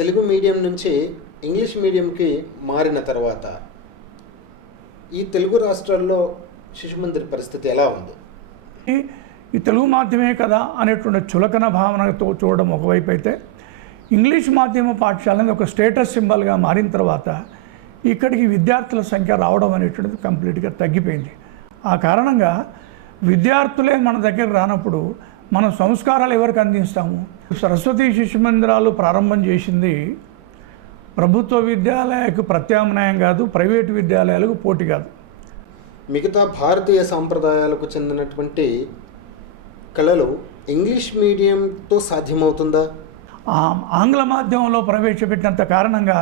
Telugu medium నుంచి English మీడియంకి మారిన తర్వాత ఈ తెలుగు రాష్ట్రాల్లో శిశుమందిర్ పరిస్థితి ఎలా ఉంది? ఈ తెలుగు మాధ్యమే కదా అనేటువంటి చులకన భావనతో చూడడం ఒకవైపు అయితే, ఇంగ్లీష్ మాధ్యమ పాఠశాల అనేది ఒక స్టేటస్ సింబల్గా మారిన తర్వాత ఇక్కడికి విద్యార్థుల సంఖ్య రావడం అనేటువంటిది కంప్లీట్గా తగ్గిపోయింది. ఆ కారణంగా విద్యార్థులే మన దగ్గర రానప్పుడు మన సంస్కారాలు ఎవరికి అందిస్తాము? సరస్వతి శిశు మందిరాలు ప్రారంభం చేసింది ప్రభుత్వ విద్యాలయాలకు ప్రత్యామ్నాయం కాదు, ప్రైవేటు విద్యాలయాలకు పోటీ కాదు. మిగతా భారతీయ సాంప్రదాయాలకు చెందినటువంటి కళలు ఇంగ్లీష్ మీడియంతో సాధ్యమవుతుందా? ఆంగ్ల మాధ్యమంలో ప్రవేశపెట్టినంత కారణంగా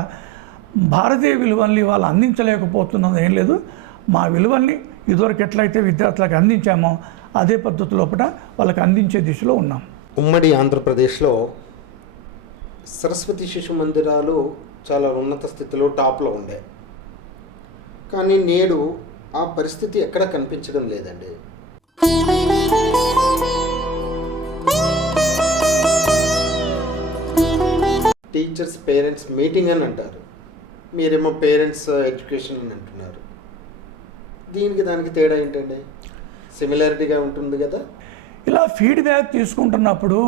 భారతీయ విలువల్ని వాళ్ళు అందించలేకపోతున్నది ఏం లేదు. మా విలువల్ని ఇదివరకు ఎట్లయితే విద్యార్థులకు అందించామో అదే పద్ధతి లోపల వాళ్ళకి అందించే దిశలో ఉన్నాం. ఉమ్మడి ఆంధ్రప్రదేశ్లో సరస్వతి శిశు మందిరాలు చాలా ఉన్నత స్థితిలో టాప్లో ఉండే, కానీ నేడు ఆ పరిస్థితి ఎక్కడ కనిపించడం లేదండి. టీచర్స్ పేరెంట్స్ మీటింగ్ అని అంటారు, మీరేమో పేరెంట్స్ ఎడ్యుకేషన్ అని అంటున్నారు. దీనికి దానికి తేడా ఏంటండి? సిమిలారిటీగా ఉంటుంది కదా. ఇలా ఫీడ్బ్యాక్ తీసుకుంటున్నప్పుడు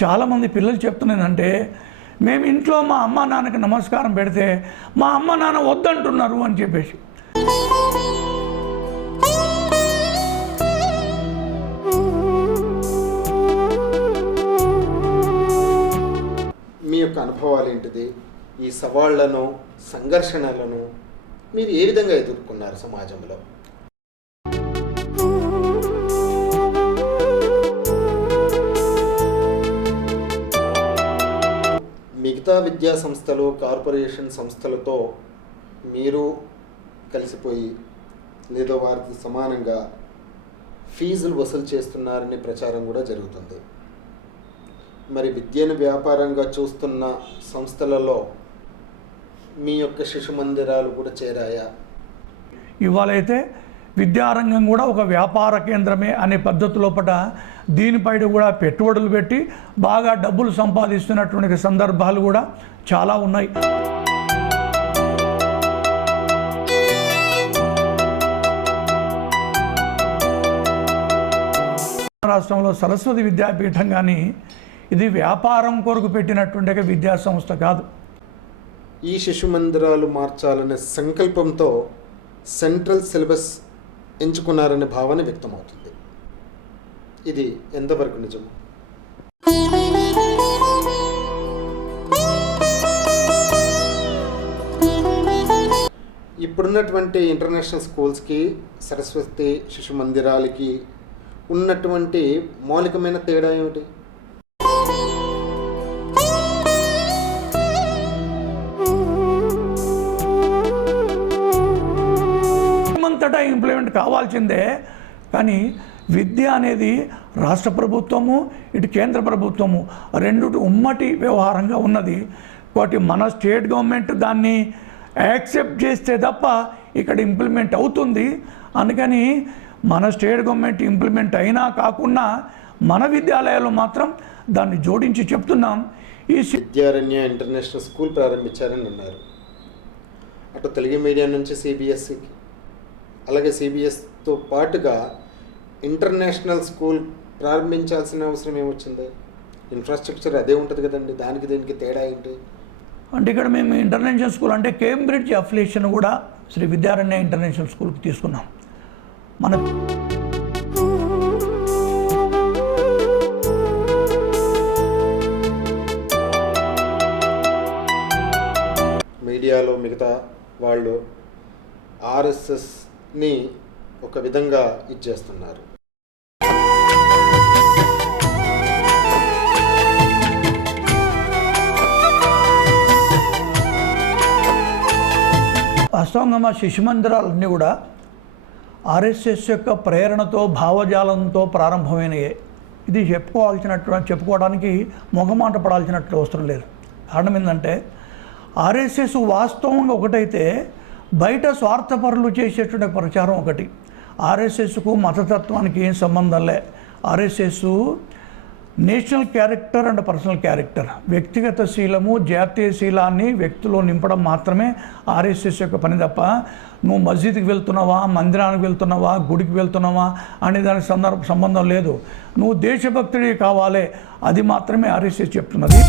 చాలామంది పిల్లలు చెప్తున్నదంటే, మేము ఇంట్లో మా అమ్మ నాన్నకి నమస్కారం పెడితే మా అమ్మ నాన్న వద్దంటున్నారు అని చెప్పేసి. మీ యొక్క అనుభవాలు ఏంటిది? ఈ సవాళ్లను, సంఘర్షణలను మీరు ఏ విధంగా ఎదుర్కొన్నారు సమాజంలో? మిగతా విద్యా సంస్థలు, కార్పొరేషన్ సంస్థలతో మీరు కలిసిపోయి లేదా వారికి సమానంగా ఫీజులు వసూలు చేస్తున్నారని ప్రచారం కూడా జరుగుతుంది. మరి విద్యను వ్యాపారంగా చూస్తున్న సంస్థలలో మీ యొక్క శిశు మందిరాలు కూడా చేరాయా? ఇవాళైతే విద్యారంగం కూడా ఒక వ్యాపార కేంద్రమే అనే పద్ధతి లోపల దీనిపైన కూడా పెట్టుబడులు పెట్టి బాగా డబ్బులు సంపాదిస్తున్నటువంటి సందర్భాలు కూడా చాలా ఉన్నాయి. రాష్ట్రంలో సరస్వతి విద్యాపీఠం కానీ ఇది వ్యాపారం కొరకు పెట్టినటువంటి విద్యా సంస్థ కాదు. ఈ శిశు మందిరాలు మార్చాలనే సంకల్పంతో సెంట్రల్ సిలబస్ ఎంచుకున్నారనే భావన వ్యక్తమవుతుంది. ఇది ఎంతవరకు నిజము? ఇప్పుడున్నటువంటి ఇంటర్నేషనల్ స్కూల్స్కి, సరస్వతి శిశు మందిరాలకి ఉన్నటువంటి మౌలికమైన తేడా ఏమిటి? అంతటా ఇంప్లిమెంట్ కావాల్సిందే, కానీ విద్య అనేది రాష్ట్ర ప్రభుత్వము, ఇటు కేంద్ర ప్రభుత్వము రెండు ఉమ్మటి వ్యవహారంగా ఉన్నది. కాబట్టి మన స్టేట్ గవర్నమెంట్ దాన్ని యాక్సెప్ట్ చేస్తే తప్ప ఇక్కడ ఇంప్లిమెంట్ అవుతుంది. అందుకని మన స్టేట్ గవర్నమెంట్ ఇంప్లిమెంట్ అయినా కాకుండా మన విద్యాలయాలు మాత్రం దాన్ని జోడించి చెప్తున్నాం. ఈ విద్యారణ్య ఇంటర్నేషనల్ స్కూల్ ప్రారంభించారని అన్నారు. అటు తెలుగు మీడియం నుంచి సిబిఎస్ఈకి, అలాగే సిబిఎస్తో పాటుగా ఇంటర్నేషనల్ స్కూల్ ప్రారంభించాల్సిన అవసరం ఏమొచ్చింది? ఇన్ఫ్రాస్ట్రక్చర్ అదే ఉంటుంది కదండి, దానికి దీనికి తేడా ఏంటి? అంటే ఇక్కడ మేము ఇంటర్నేషనల్ స్కూల్ అంటే కేంబ్రిడ్జ్ అఫిలియేషన్ కూడా శ్రీ విద్యారణ్య ఇంటర్నేషనల్ స్కూల్కి తీసుకున్నాం. మన మీడియాలో మిగతా వాళ్ళు ఆర్ఎస్ఎస్ని ఒక విధంగా ఇచ్చేస్తున్నారు. వాస్తవంగా మా శిశు మందిరాలన్నీ కూడా ఆర్ఎస్ఎస్ యొక్క ప్రేరణతో, భావజాలంతో ప్రారంభమైనయే. ఇది చెప్పుకోవడానికి మొహమాట పడాల్సినట్లు అవసరం లేదు. కారణం ఏంటంటే ఆర్ఎస్ఎస్ వాస్తవంగా ఒకటైతే బయట స్వార్థపరులు చేసేటువంటి ప్రచారం ఒకటి. ఆర్ఎస్ఎస్కు మతతత్వానికి ఏం సంబంధం లే. RSS national character and personal character, వ్యక్తిగత శీలము జాతీయ శీలాన్ని వ్యక్తిలో నింపడం మాత్రమే ఆర్ఎస్ఎస్ యొక్క పని తప్ప నువ్వు మస్జిద్కి వెళ్తున్నావా, మందిరానికి వెళ్తున్నావా, గుడికి వెళ్తున్నావా అనే దానికి సంబంధం లేదు. నువ్వు దేశభక్తుడి కావాలి, అది మాత్రమే ఆర్ఎస్ఎస్ చెప్తున్నది.